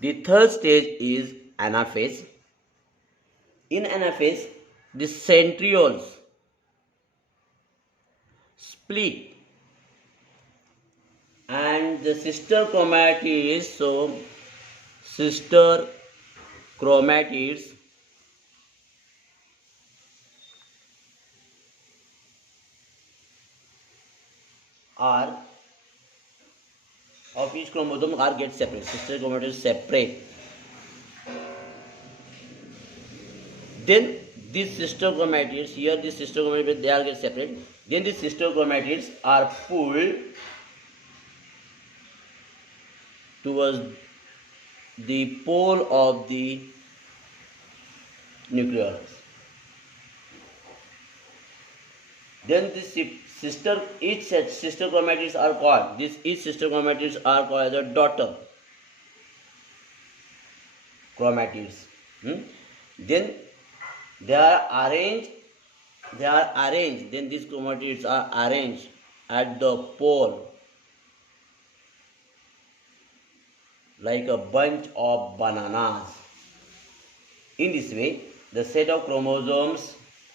The third stage is anaphase. In anaphase, the centrioles split and the sister chromatids, so sister chromatids are of each chromosome are get separate. Sister chromatids separate. Then these sister chromatids, here the sister chromatids, they are get separate. Then the sister chromatids are pulled towards the pole of the nucleus. Then the each sister chromatids are called, each sister chromatids are called as a daughter chromatids. Then they are arranged, then these chromatids are arranged at the pole like a bunch of bananas. In this way, the set of chromosomes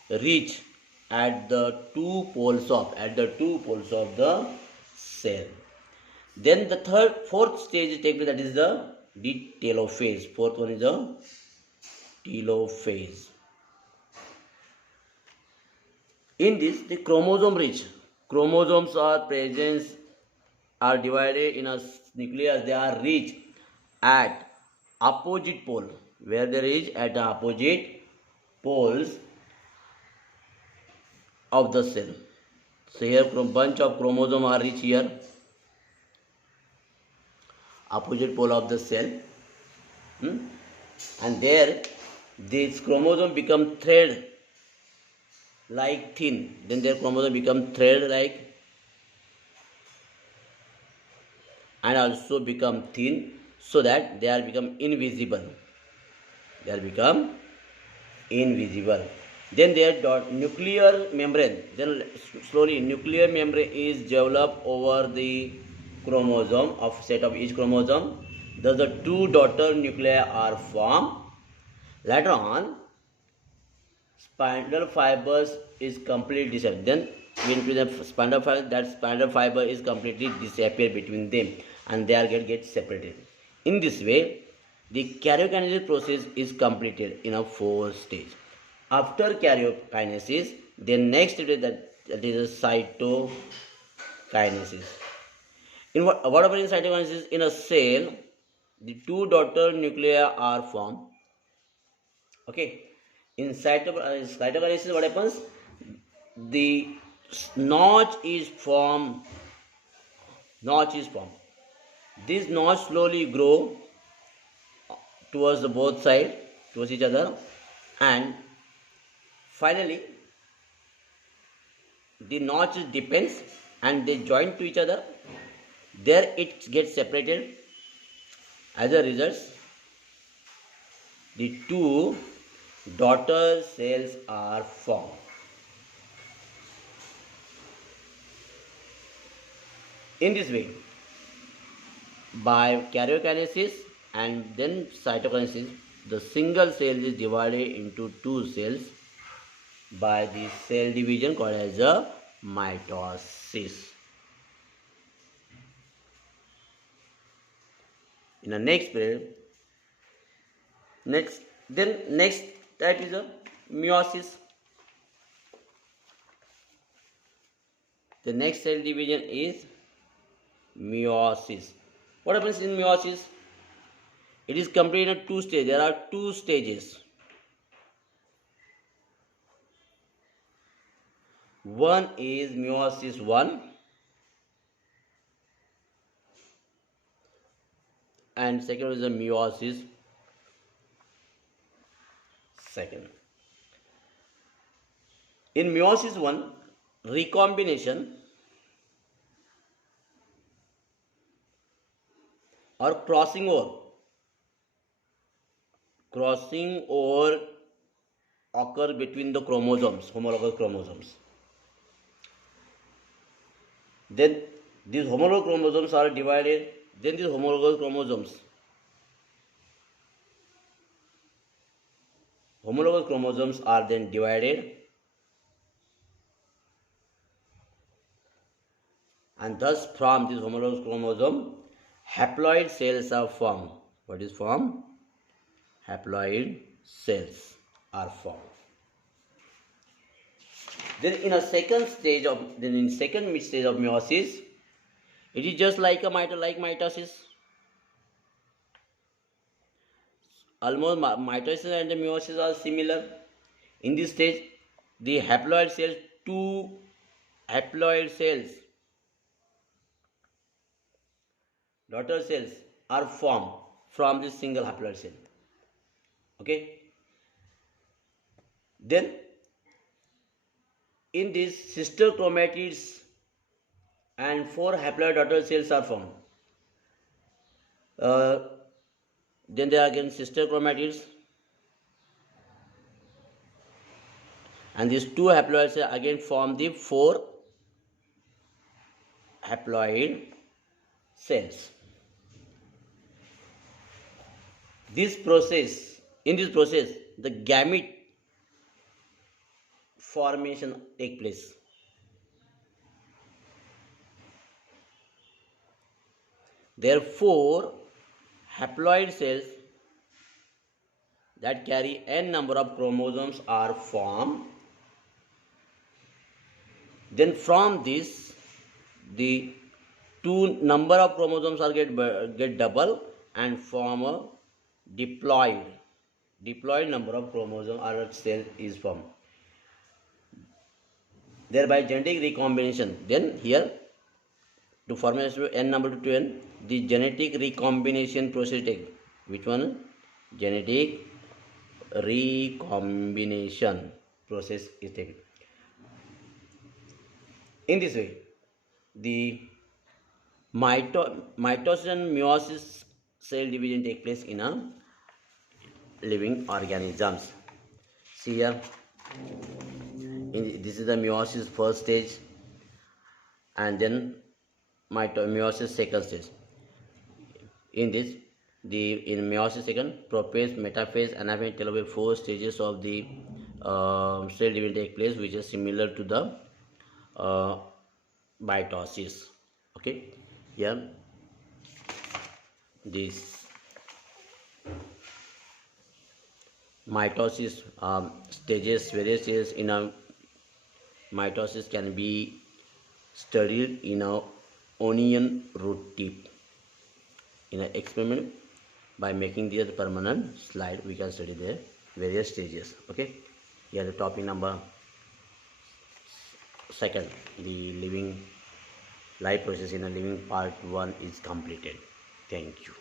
reach at the two poles of the cell. Then the fourth stage takes place, that is the telophase. Fourth one is the telophase. In this, the chromosomes are divided in a nucleus. They are reached at opposite pole, where they reach at the opposite poles of the cell. So here bunch of chromosomes are reached here, opposite pole of the cell, and there this chromosome become thread like thin. Then their chromosome become thread like and also become thin, so that they are become invisible. Then their nuclear membrane, then slowly nuclear membrane is developed over the chromosome of set of each chromosome. Thus the two daughter nuclei are formed. Later on, spindle fibers is completely disappeared. Then when the spindle fiber, that spindle fiber is completely disappear between them, and they are get separated. In this way, the karyokinesis process is completed in a 4 stage. After karyokinesis, the next stage that is a cytokinesis. In whatever in cytokinesis, in a cell, the two daughter nuclei are formed. Okay, in cytokinesis, what happens? The notch is formed. This notch slowly grow towards the both sides, towards each other, and finally the notch depends and they join to each other. There it gets separated. As a result, the two daughter cells are formed. In this way, by karyokinesis and then cytokinesis, the single cell is divided into two cells by the cell division called as a mitosis. In the next period, next type is a meiosis. The next cell division is meiosis. What happens in meiosis? It is completed in 2 stages. There are 2 stages. One is meiosis 1 and second is the meiosis 2. In meiosis 1, recombination or crossing over occur between the chromosomes, homologous chromosomes. Then these homologous chromosomes are divided. Then these homologous chromosomes homologous chromosomes are then divided, and thus from this homologous chromosome haploid cells are formed. What is formed? Haploid cells are formed. Then in second mid stage of meiosis, it is just like mitosis. Almost mitosis and meiosis are similar. In this stage, the haploid cells, two haploid cells, daughter cells, are formed from this single haploid cell. Okay. Then in this sister chromatids and 4 haploid daughter cells are formed. Then there are again sister chromatids, and these 2 haploid cells again form the 4 haploid cells. In this process, the gamete formation take place. Therefore, haploid cells that carry n number of chromosomes are formed. Then from this, the 2 number of chromosomes are get double and form a diploid number of chromosomes or cell is formed. Thereby genetic recombination. Then here, to formation n number to n, the genetic recombination process take. Which one? Genetic recombination process is taken. In this way, the mitosis and meiosis cell division take place in a living organisms. See here, this is the meiosis first stage, and then meiosis second stage. In this, in meiosis second, prophase, metaphase, anaphase, telophase, 4 stages of the cell division take place, which is similar to the mitosis. Okay, here this mitosis stages, various stages in a mitosis can be studied in a onion root tip. In an experiment, by making the permanent slide, we can study the various stages. Okay, here the topic number 2, the living life process in a living part 1 is completed. Thank you.